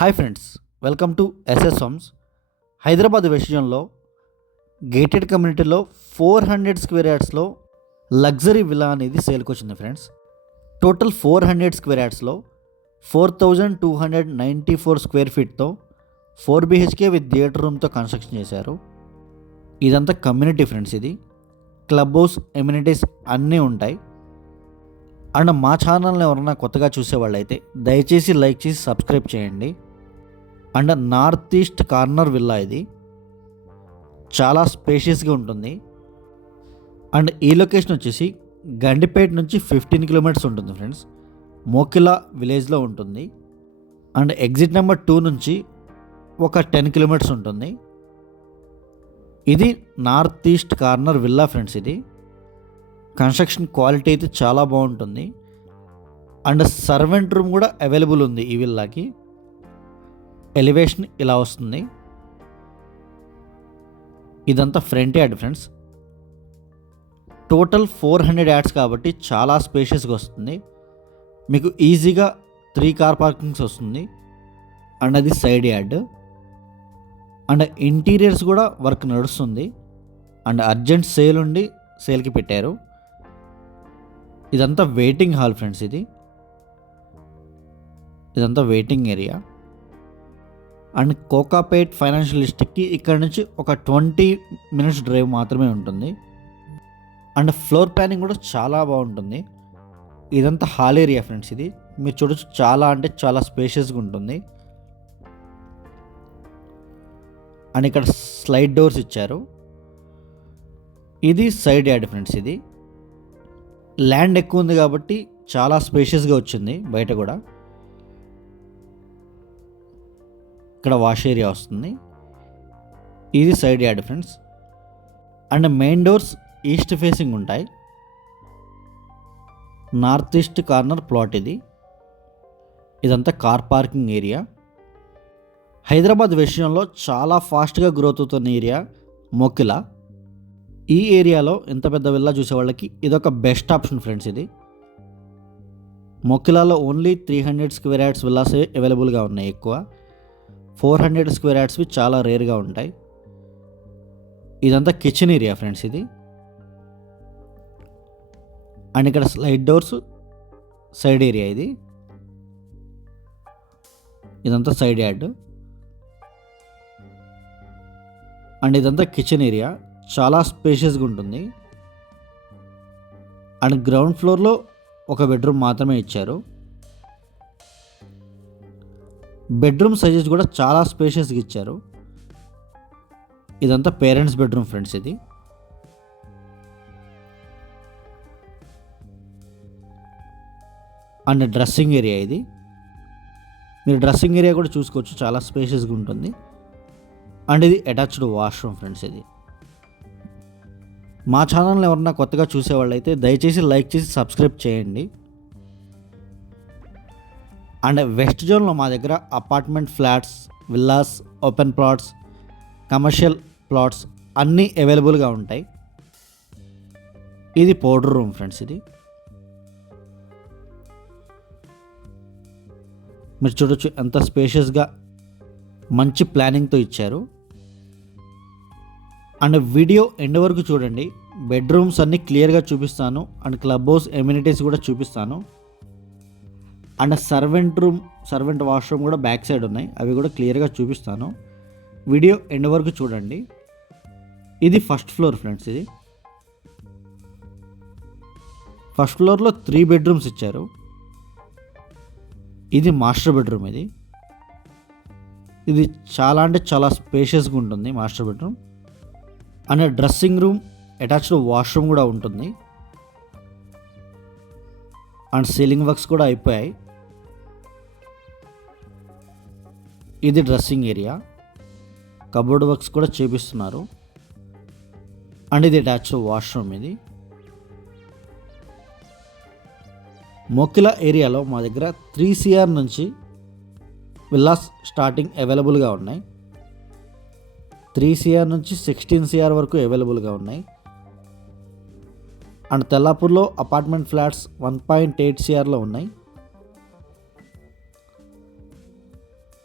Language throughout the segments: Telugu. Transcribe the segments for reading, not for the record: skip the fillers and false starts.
Hi friends, welcome to SS homes. Hyderabad west జోన్లో గేటెడ్ కమ్యూనిటీలో 400 స్క్వేర్ యార్డ్స్లో లగ్జరీ విల్లా అనేది సేల్కి వచ్చింది ఫ్రెండ్స్. టోటల్ 400 స్క్వేర్ యార్డ్స్లో 4294 స్క్వేర్ ఫీట్తో 4 BHK విత్ థియేటర్ రూమ్తో కన్స్ట్రక్షన్ చేశారు. ఇదంతా కమ్యూనిటీ ఫ్రెండ్స్. ఇది క్లబ్ హౌస్, ఎమ్యూనిటీస్ అన్నీ ఉంటాయి. అండ్ మా ఛానల్ని ఎవరన్నా కొత్తగా చూసేవాళ్ళు అయితే దయచేసి లైక్ చేసి సబ్స్క్రైబ్ చేయండి. And north east corner villa ఇది చాలా స్పేషియస్గా ఉంటుంది. అండ్ ఈ లొకేషన్ వచ్చేసి గండిపేట నుంచి 15 కిలోమీటర్స్ ఉంటుంది ఫ్రెండ్స్. మోకిలా విలేజ్లో ఉంటుంది. అండ్ ఎగ్జిట్ నెంబర్ 2 నుంచి ఒక 10 కిలోమీటర్స్ ఉంటుంది. ఇది north east corner villa friends. ఇది కన్స్ట్రక్షన్ క్వాలిటీ అయితే చాలా బాగుంటుంది. అండ్ సర్వెంట్ రూమ్ కూడా అవైలబుల్ ఉంది ఈ విల్లాకి. ఎలివేషన్ ఇలా వస్తుంది. ఇదంతా front yard friends. Total 400 yards కాబట్టి చాలా స్పేషియస్గా వస్తుంది. మీకు ఈజీగా 3 కార్ పార్కింగ్స్ వస్తుంది. అండ్ అది సైడ్ యార్డ్. అండ్ ఇంటీరియర్స్ కూడా వర్క్ నడుస్తుంది. అండ్ అర్జెంట్ సేల్ ఉండి సేల్కి పెట్టారు. ఇదంతా వెయిటింగ్ హాల్ ఫ్రెండ్స్. ఇదంతా waiting area. And Kokapet financial డిస్ట్రిక్ట్కి ఇక్కడ నుంచి ఒక 20 మినిట్స్ డ్రైవ్ మాత్రమే ఉంటుంది. అండ్ ఫ్లోర్ ప్లానింగ్ కూడా చాలా బాగుంటుంది. ఇదంతా హాల్ ఏరియా ఫ్రెండ్స్. ఇది మీరు చూడొచ్చు, చాలా అంటే చాలా స్పేషియస్గా ఉంటుంది. అండ్ ఇక్కడ స్లైడ్ డోర్స్ ఇచ్చారు. ఇది సైడ్ యార్డ్ ఫ్రెండ్స్. ఇది ల్యాండ్ ఎక్కువ ఉంది కాబట్టి చాలా స్పేషియస్గా వచ్చింది. బయట కూడా ఇక్కడ వాష్ ఏరియా వస్తుంది. ఇది side yard friends. And main doors east facing ఉంటాయి. నార్త్ ఈస్ట్ కార్నర్ ప్లాట్ ఇది. ఇదంతా కార్ పార్కింగ్ ఏరియా. హైదరాబాద్ విషయంలో చాలా ఫాస్ట్గా గ్రోత్ అవుతున్న ఏరియా మోకిలా. ఈ ఏరియాలో ఎంత పెద్ద విల్లా చూసే వాళ్ళకి ఇదొక బెస్ట్ ఆప్షన్ ఫ్రెండ్స్. ఇది మోకిలాలో ఓన్లీ 300 స్క్వేర్ యార్డ్స్ విల్లాసే అవైలబుల్గా ఉన్నాయి. ఎక్కువ 400 స్క్వేర్ యార్డ్స్వి చాలా రేర్గా ఉంటాయి. ఇదంతా కిచెన్ ఏరియా ఫ్రెండ్స్. ఇది అండ్ ఇక్కడ స్లైడ్ డోర్స్ సైడ్ ఏరియా. ఇదంతా సైడ్ యార్డ్. అండ్ ఇదంతా కిచెన్ ఏరియా. చాలా స్పేషియస్గా ఉంటుంది. అండ్ గ్రౌండ్ ఫ్లోర్లో ఒక బెడ్రూమ్ మాత్రమే ఇచ్చారు. బెడ్రూమ్ సైజెస్ కూడా చాలా స్పేషియస్గా ఇచ్చారు. ఇదంతా పేరెంట్స్ బెడ్రూమ్ ఫ్రెండ్స్. ఇది అండ్ డ్రెస్సింగ్ ఏరియా. ఇది మీరు డ్రెస్సింగ్ ఏరియా కూడా చూసుకోవచ్చు, చాలా స్పేషియస్గా ఉంటుంది. అండ్ ఇది అటాచ్డ్ వాష్రూమ్ ఫ్రెండ్స్. ఇది మా ఛానల్ని ఎవరన్నా కొత్తగా చూసేవాళ్ళు అయితే దయచేసి లైక్ చేసి సబ్స్క్రైబ్ చేయండి. అండ్ వెస్ట్ జోన్లో మా దగ్గర apartment flats, villas, open plots, commercial plots అన్నీ అవైలబుల్గా ఉంటాయి. ఇది పౌడర్ రూమ్ ఫ్రెండ్స్. ఇది మీరు చూడొచ్చు ఎంత స్పేషియస్గా మంచి ప్లానింగ్తో ఇచ్చారు. అండ్ వీడియో ఎండ్ వరకు చూడండి. బెడ్రూమ్స్ అన్నీ క్లియర్గా చూపిస్తాను. అండ్ క్లబ్ హౌస్ ఎమ్యూనిటీస్ కూడా చూపిస్తాను. అండ్ సర్వెంట్ వాష్రూమ్ కూడా బ్యాక్ సైడ్ ఉన్నాయి. అవి కూడా క్లియర్గా చూపిస్తాను. వీడియో ఎండ్ వరకు చూడండి. ఇది ఫస్ట్ ఫ్లోర్ ఫ్రెండ్స్. ఇది ఫస్ట్ ఫ్లోర్లో 3 బెడ్రూమ్స్ ఇచ్చారు. ఇది మాస్టర్ బెడ్రూమ్. ఇది చాలా అంటే చాలా స్పేషియస్గా ఉంటుంది master bedroom. And dressing room, attached washroom కూడా ఉంటుంది. అండ్ సీలింగ్ వర్క్స్ కూడా అయిపోయాయి. ఇది డ్రెస్సింగ్ ఏరియా. కబోర్డ్ వర్క్స్ కూడా చేపిస్తున్నారు. అండ్ ఇది అటాచ్డ్ వాష్రూమ్. ఇది మోకిలా ఏరియాలో మా దగ్గర 3 CR నుంచి విల్లాస్ స్టార్టింగ్ అవైలబుల్గా ఉన్నాయి. 3 CR నుంచి 16 CR వరకు అవైలబుల్గా ఉన్నాయి. అండ్ తెల్లాపూర్లో అపార్ట్మెంట్ ఫ్లాట్స్ 1.8 CRలో ఉన్నాయి.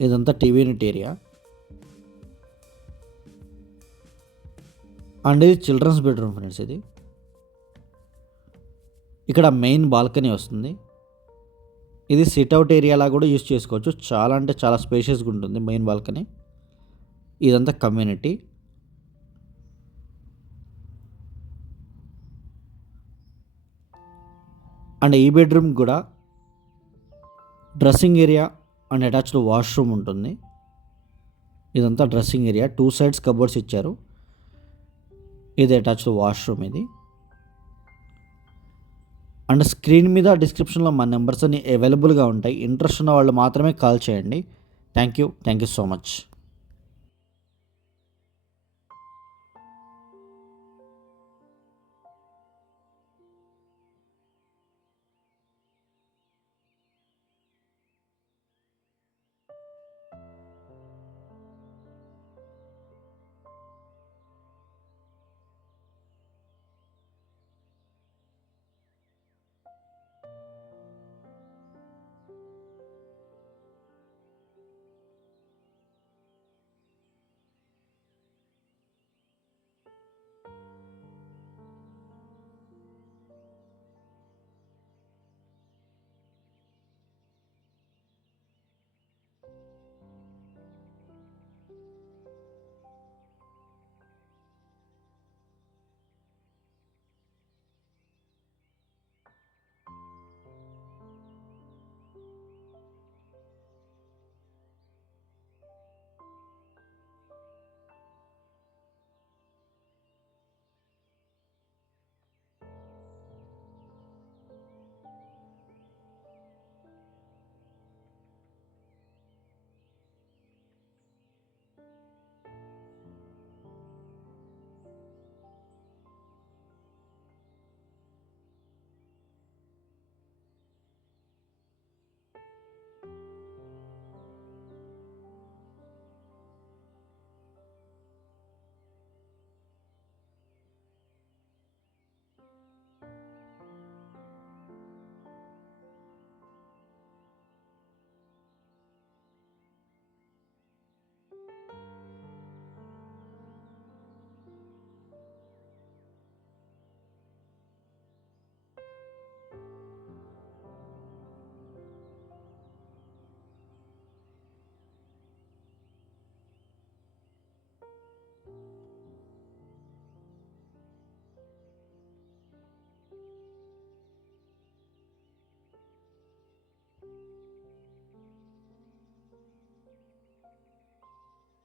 ఇదంతా టీవీ యూనిట్ ఏరియా. అండ్ ఇది చిల్డ్రన్స్ బెడ్రూమ్ ఫ్రెండ్స్. ఇది ఇక్కడ మెయిన్ బాల్కనీ వస్తుంది. ఇది సిట్అవుట్ ఏరియాలా కూడా యూస్ చేసుకోవచ్చు. చాలా అంటే చాలా స్పేషియస్గా ఉంటుంది మెయిన్ బాల్కనీ. ఇదంతా కమ్యూనిటీ. అండ్ ఈ బెడ్రూమ్ కూడా dressing area and attached washroom ఉంటుంది. ఇదంతా డ్రెస్సింగ్ ఏరియా. 2 సైడ్స్ కబోర్డ్స్ ఇచ్చారు. ఇది అటాచ్డ్ వాష్రూమ్ ఇది. అండ్ స్క్రీన్ మీద డిస్క్రిప్షన్లో మా నెంబర్స్ అన్ని అవైలబుల్గా ఉంటాయి. ఇంట్రెస్ట్ ఉన్న వాళ్ళు మాత్రమే కాల్ చేయండి. Thank you so much.